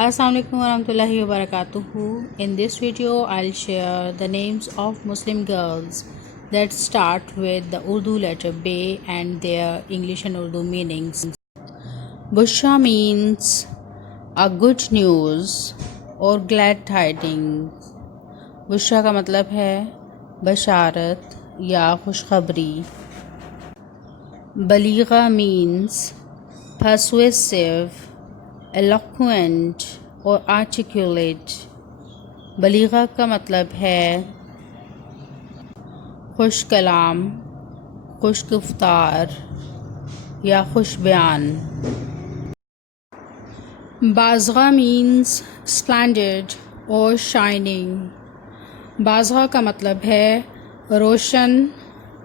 Assalamu alaikum warahmatullahi wabarakatuh. In this video, I'll share the names of Muslim girls that start with the Urdu letter B and their English and Urdu meanings. Bushra means a good news or glad tidings. Bushra का मतलब है बशारत या खुशखबरी. बलीगा means persuasive, eloquent or articulate. बलीगा का मतलब है खुश कलाम, खुश गुफ्तार या खुश बयान. बाज़गा means splendid or shining. बाज़गा का मतलब है रोशन,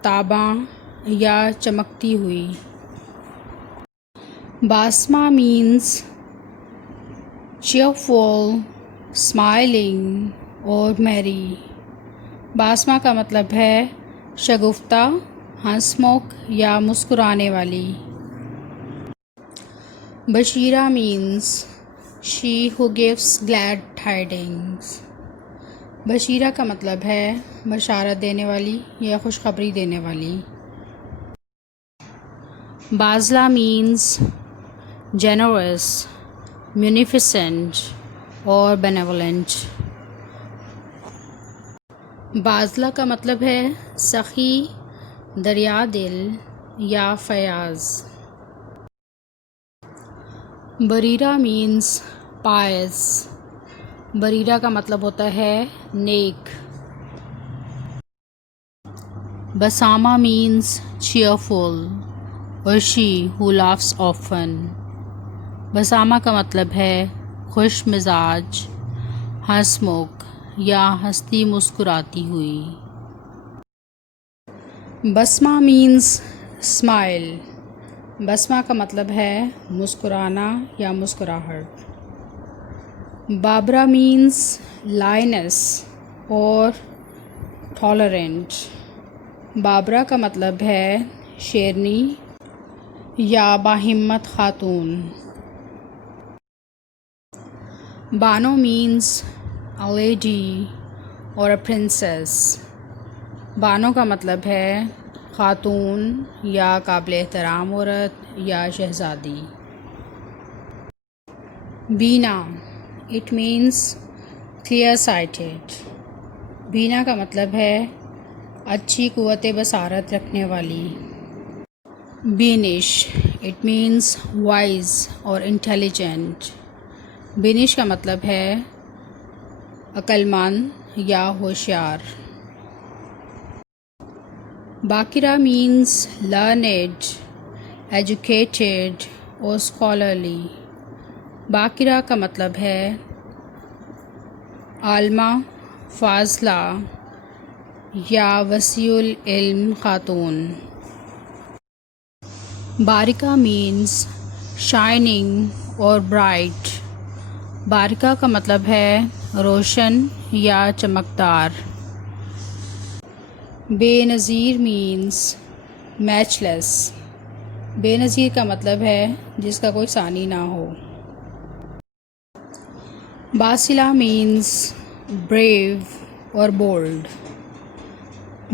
ताबा या चमकती हुई. बासमा means cheerful, smiling or merry. बासमा का मतलब है शगुफ्ता, हंसमुख या मुस्कुराने वाली. Bashira means she who gives glad tidings. Bashira का मतलब है बशारत देने वाली या खुशखबरी देने वाली. बाज़ला means generous, munificent और benevolent. बाज़ला का मतलब है सखी, दरिया दिल या फयाज. Bareera means pious. बरीरा का मतलब होता है नेक. बसामा means cheerful or she who laughs often. बसामा का मतलब है खुश मिजाज, हंसमुख या हंसती मुस्कुराती हुई. बसमा means smile. बसमा का मतलब है मुस्कुराना या मुस्कुराहट. Babra means lioness or tolerant. Babra का मतलब है शेरनी या बाहिम्मत खातून. Bano means a lady or a princess. Bano का मतलब है खातून या काबिल एहतराम औरत या शहज़ादी. बीना it means clear sighted. बीना का मतलब है अच्छी क़ुव्वत बसारत रखने वाली. Beenish it means wise or intelligent. Beenish का मतलब है अक्लमंद या होशियार. बाकिरा means learned, educated or scholarly. बाकिरा का मतलब है आलमा, फाज़ला या वसीउल इल्म खातून. बारिका means shining or bright. बारिका का मतलब है रोशन या चमकदार. Benazir means matchless. बेनज़ीर का मतलब है जिसका कोई सानी ना हो. बासिला means brave or bold.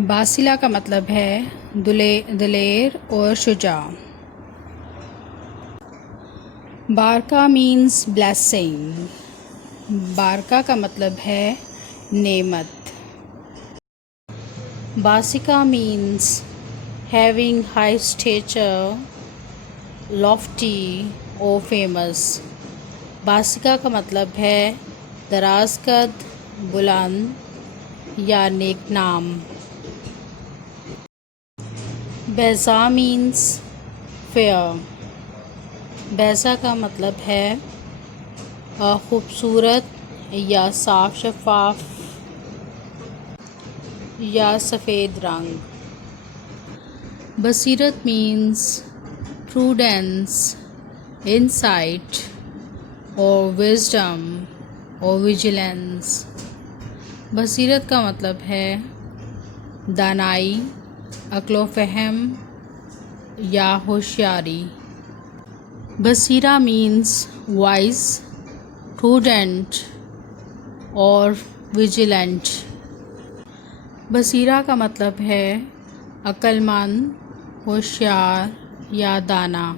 बासिला का मतलब है दिलेर और शुजा. बारका means blessing. बारका का मतलब है नेमत. बासिका means having high stature, lofty or famous. बासिका का मतलब है दराज कद, बुलंद या नेक नाम. Baiza means fair. बैज़ा का मतलब है खूबसूरत या साफ शफाफ या सफ़ेद रंग. बसीरत means prudence, insight or wisdom or vigilance. बसीरत का मतलब है दानाई, अक्ल फ़हम या होशियारी. Basira means wise, prudent اور vigilant. بصیرہ کا مطلب ہے عقل مند، ہوشیار یا دانا.